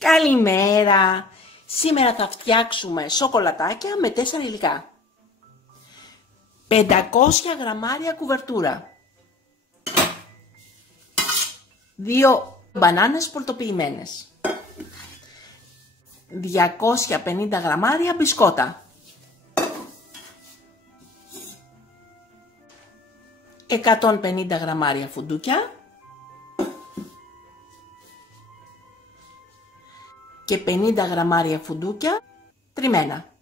Καλημέρα! Σήμερα θα φτιάξουμε σοκολατάκια με 4 υλικά. 500 γραμμάρια κουβερτούρα. 2 μπανάνες πολτοποιημένες. 250 γραμμάρια μπισκότα. 150 γραμμάρια φουντούκια. Και 50 γραμμάρια φουντούκια τριμμένα.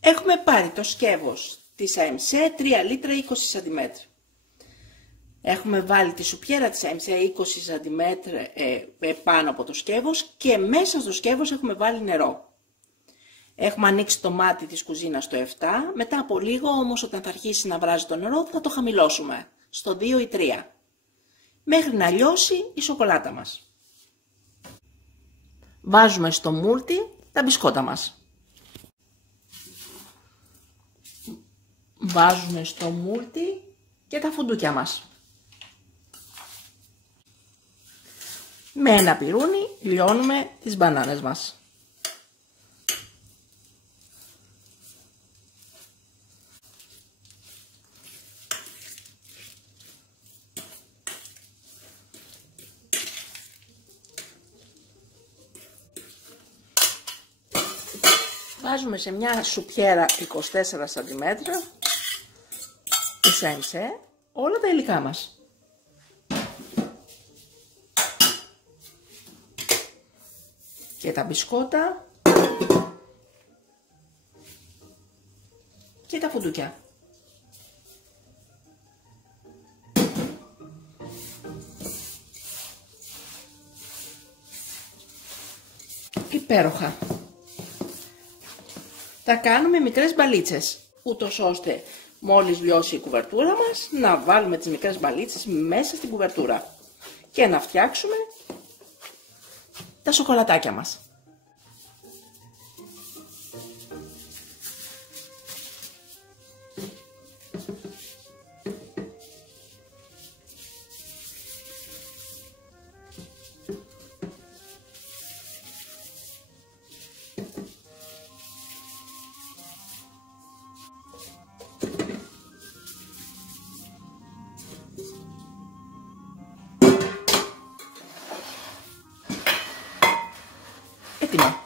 Έχουμε πάρει το σκεύος της AMC 3 λίτρα 20 cm. Έχουμε βάλει τη σουπιέρα της AMC 20 cm πάνω από το σκεύος και μέσα στο σκεύος έχουμε βάλει νερό. Έχουμε ανοίξει το μάτι της κουζίνας στο 7, μετά από λίγο όμως όταν θα αρχίσει να βράζει το νερό θα το χαμηλώσουμε στο 2 ή 3. Μέχρι να λιώσει η σοκολάτα μας. Βάζουμε στο μούλτι τα μπισκότα μας. Βάζουμε στο μούλτι και τα φουντούκια μας. Με ένα πιρούνι λιώνουμε τις μπανάνες μας. Βάζουμε σε μια σουπιέρα 24 cm της AMC όλα τα υλικά μας. Και τα μπισκότα και τα φουντούκια. Υπέροχα. Θα κάνουμε μικρές μπαλίτσες, ούτως ώστε μόλις λιώσει η κουβερτούρα μας να βάλουμε τις μικρές μπαλίτσες μέσα στην κουβερτούρα και να φτιάξουμε τα σοκολατάκια μας. Έτοιμα.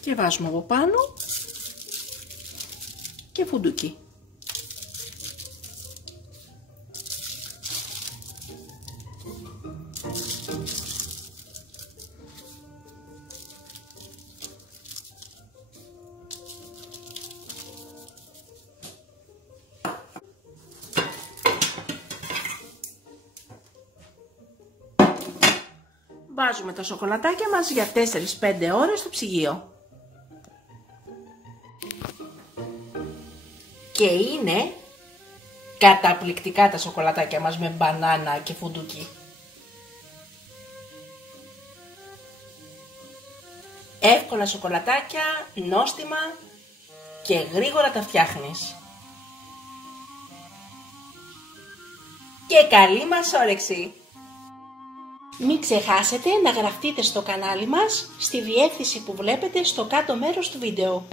Και βάζουμε από πάνω και φουντούκι. Βάζουμε τα σοκολατάκια μας για 4-5 ώρες στο ψυγείο. Και είναι καταπληκτικά τα σοκολατάκια μας με μπανάνα και φουντούκι. Εύκολα σοκολατάκια, νόστιμα και γρήγορα τα φτιάχνεις. Και καλή μας όρεξη! Μην ξεχάσετε να γραφτείτε στο κανάλι μας στη διεύθυνση που βλέπετε στο κάτω μέρος του βίντεο.